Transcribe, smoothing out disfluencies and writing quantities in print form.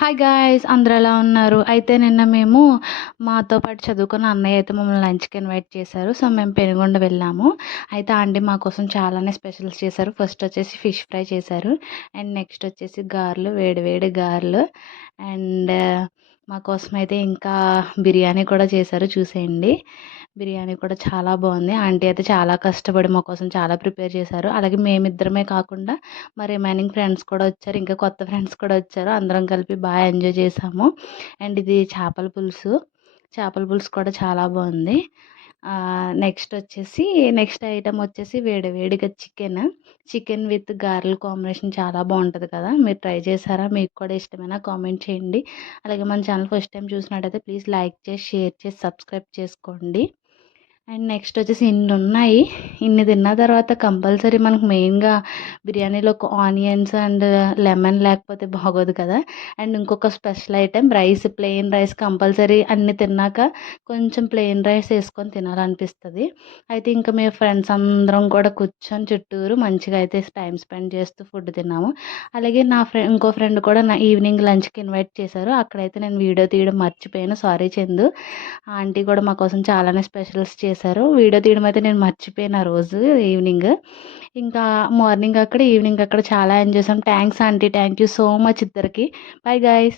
Hi guys! అందరూ ఎలా ఉన్నారు? అయితే నిన్న మేము మాతో పాటు చదువుకున్న అన్నయ్య అయితే మమ్మల్ని లంచ్‌కి ఇన్వైట్ చేశారు. సో, మేము పెనుగొండ వెళ్ళాము. అయితే ఆంటీ మా కోసం చాలానే స్పెషల్స్ చేశారు. ఫస్ట్ వచ్చేసి ఫిష్ ఫ్రై చేశారు. అండ్ నెక్స్ట్ వచ్చేసి గారెలు, వేడి వేడి గారెలు. అండ్ మా కోసం అయితే ఇంకా బిర్యానీ కూడా చేశారు, చూసేయండి. బిర్యానీ కూడా చాలా బాగుంది. ఆంటీ అయితే చాలా కష్టపడి మా కోసం చాలా ప్రిపేర్ చేశారు. అలాగే మేమిద్దరమే కాకుండా మా రిమైనింగ్ ఫ్రెండ్స్ కూడా వచ్చారు. ఇంకా కొత్త ఫ్రెండ్స్ కూడా వచ్చారు. అందరం కలిపి బాగా ఎంజాయ్ చేసాము. అండ్ ఇది చేపల పులుసు. చేపల పులుసు కూడా చాలా బాగుంది. నెక్స్ట్ ఐటెం వచ్చేసి వేడి వేడిగా చికెన్ విత్ గారెల కాంబినేషన్ చాలా బాగుంటుంది కదా! మీరు ట్రై చేశారా? మీకు కూడా ఇష్టమేనా? కామెంట్ చేయండి. అలాగే మన ఛానల్ ఫస్ట్ టైం చూసినట్టయితే ప్లీజ్ లైక్ చేసి, షేర్ చేసి, సబ్స్క్రైబ్ చేసుకోండి. అండ్ నెక్స్ట్ వచ్చేసి ఇన్ని ఉన్నాయి. ఇన్ని తిన్న తర్వాత కంపల్సరీ మనకు మెయిన్గా బిర్యానీలో ఒక ఆనియన్స్ అండ్ లెమన్ లేకపోతే బాగోదు కదా! అండ్ ఇంకొక special item rice, plain rice compulsory. అన్ని తిన్నాక కొంచెం ప్లెయిన్ రైస్ వేసుకొని తినాలనిపిస్తుంది. అయితే ఇంకా మేము ఫ్రెండ్స్ అందరం కూడా కూర్చొని చుట్టూరు మంచిగా అయితే టైం స్పెండ్ చేస్తూ ఫుడ్ తిన్నాము. అలాగే నా ఇంకో ఫ్రెండ్ కూడా నా ఈవినింగ్ లంచ్కి ఇన్వైట్ చేశారు. అక్కడైతే నేను వీడియో తీయడం మర్చిపోయాను, సారీ చందు. ఆంటీ కూడా మా కోసం చాలానే స్పెషల్స్ చేశారు. వీడియో తీయడం అయితే నేను మర్చిపోయాను ఆ రోజు ఈవినింగ్. ఇంకా మార్నింగ్ అక్కడ, ఈవినింగ్ అక్కడ చాలా ఎంజాయ్ చేసాం. Thanks aunty, thank you so much ఇద్దరికి. Bye guys.